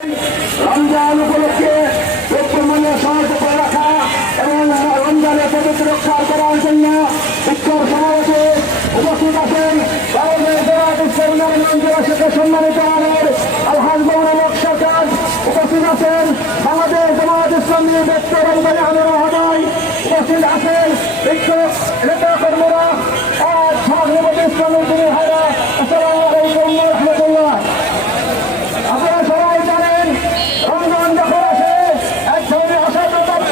রমজান উপলক্ষে দ্রব্যমূল্য সহজ করে রাখা এবং রমজানের পবিত্র রক্ষা করার জন্য বিক্ষোভ সমাবেশে উপস্থিত আছেন সম্মানিত আমাদের আলহাজ মৌলানা সরকার উপস্থিত আছেন আমাদের জামায়াত ইসলামী ব্যক্তি রমজানে আমির মহোদয় উপস্থিত আছেন বিক্ষোভ নেতা কর্মীরা সমাজবাদী ইসলামের যিনি ভাইরা আসসালামু আলাইকুম ওয়া রাহমাতুল্লাহ। আপনারা সবাই জানেন রমজান যখন আসে এক ধরনের অসাধারণ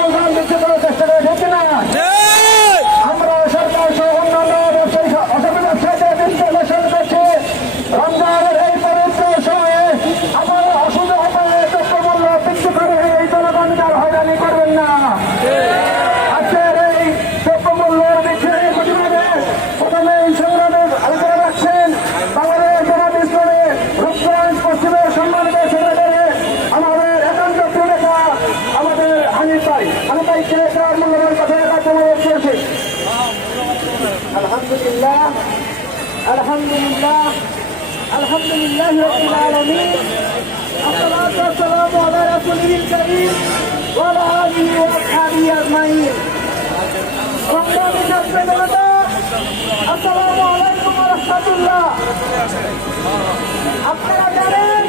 রমজান দিচ্ছে করার চেষ্টা করে ঠিক না? আমরা সরকার সহ অন্যান্য ব্যবসায়ীদের বিশ্লেষণ করছি রমজানের এই পবিত্র সময়ে আপনারা অসুবিধা হবে দ্রব্যমূল্য বৃদ্ধি করে এই জনগণকে আর হয়রানি করবেন না। আজকের এই দ্রব্যমূল্যের বৃদ্ধির প্রতিবাদে প্রথমে এই সংগ্রামে আলোচনা রাখছেন বাংলাদেশ জামায়াত ইসলামী রূপগঞ্জ পশ্চিমের সম্মানিত সেক্রেটারি আমাদের একান্ত প্রিয় নেতা আমাদের হানিফ ভাইকে তার মূল্যবান কথা রাখার অনুরোধ করেছি। আলহামদুলিল্লাহ আলহামদুলিল্লাহ আলহামদুলিল্লাহ রাব্বিল আলামিন আসসালাতু ওয়াসসালামু আলা রাসূলিল কারীম ওয়া আলা আলিহি ওয়া আসহাবিহি আজমাইন। রমজানের ছাত্র জনতা আসসালামু আলাইকুম ওয়া রাহমাতুল্লাহ। আপনারা জানেন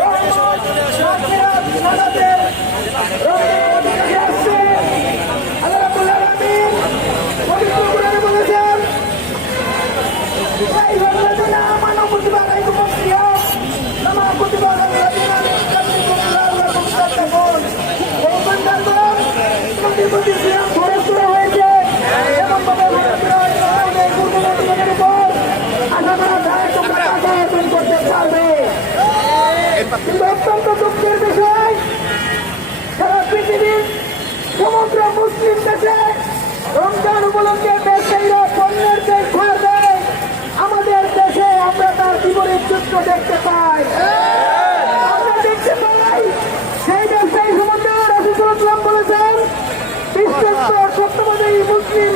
রহমত মাগফিরাত নাজাতের রমজান মাসে আসছে। আল্লাহ রাব্বুল আলামিন পবিত্র কোরআনে বলেছেন يا أيها الذين آمنوا كتب عليكم الصيام كما كتب على الذين من قبلكم لعلكم تتقون। প্রতি সিয়াম খরচ করা হয়েছে এমনভাবে আশা করা যায় তোমরা টাকা অর্জন করতে পারবে। কিন্তু অত্যন্ত দুঃখের বিষয় সারা পৃথিবীর সমগ্র মুসলিম দেশে রমজান উপলক্ষে ব্যবসায়ীরা পণ্যের যে ছাড় দেয় আমাদের দেশে আমরা তার বিপরীত চিত্র দেখতে পাই। আমরা দেখতে পাই সেই ব্যবসায়ী সম্বন্ধে রাসূলুল্লাহ বলেছেন বিশ্বস্ত সত্যবাদী মুসলিম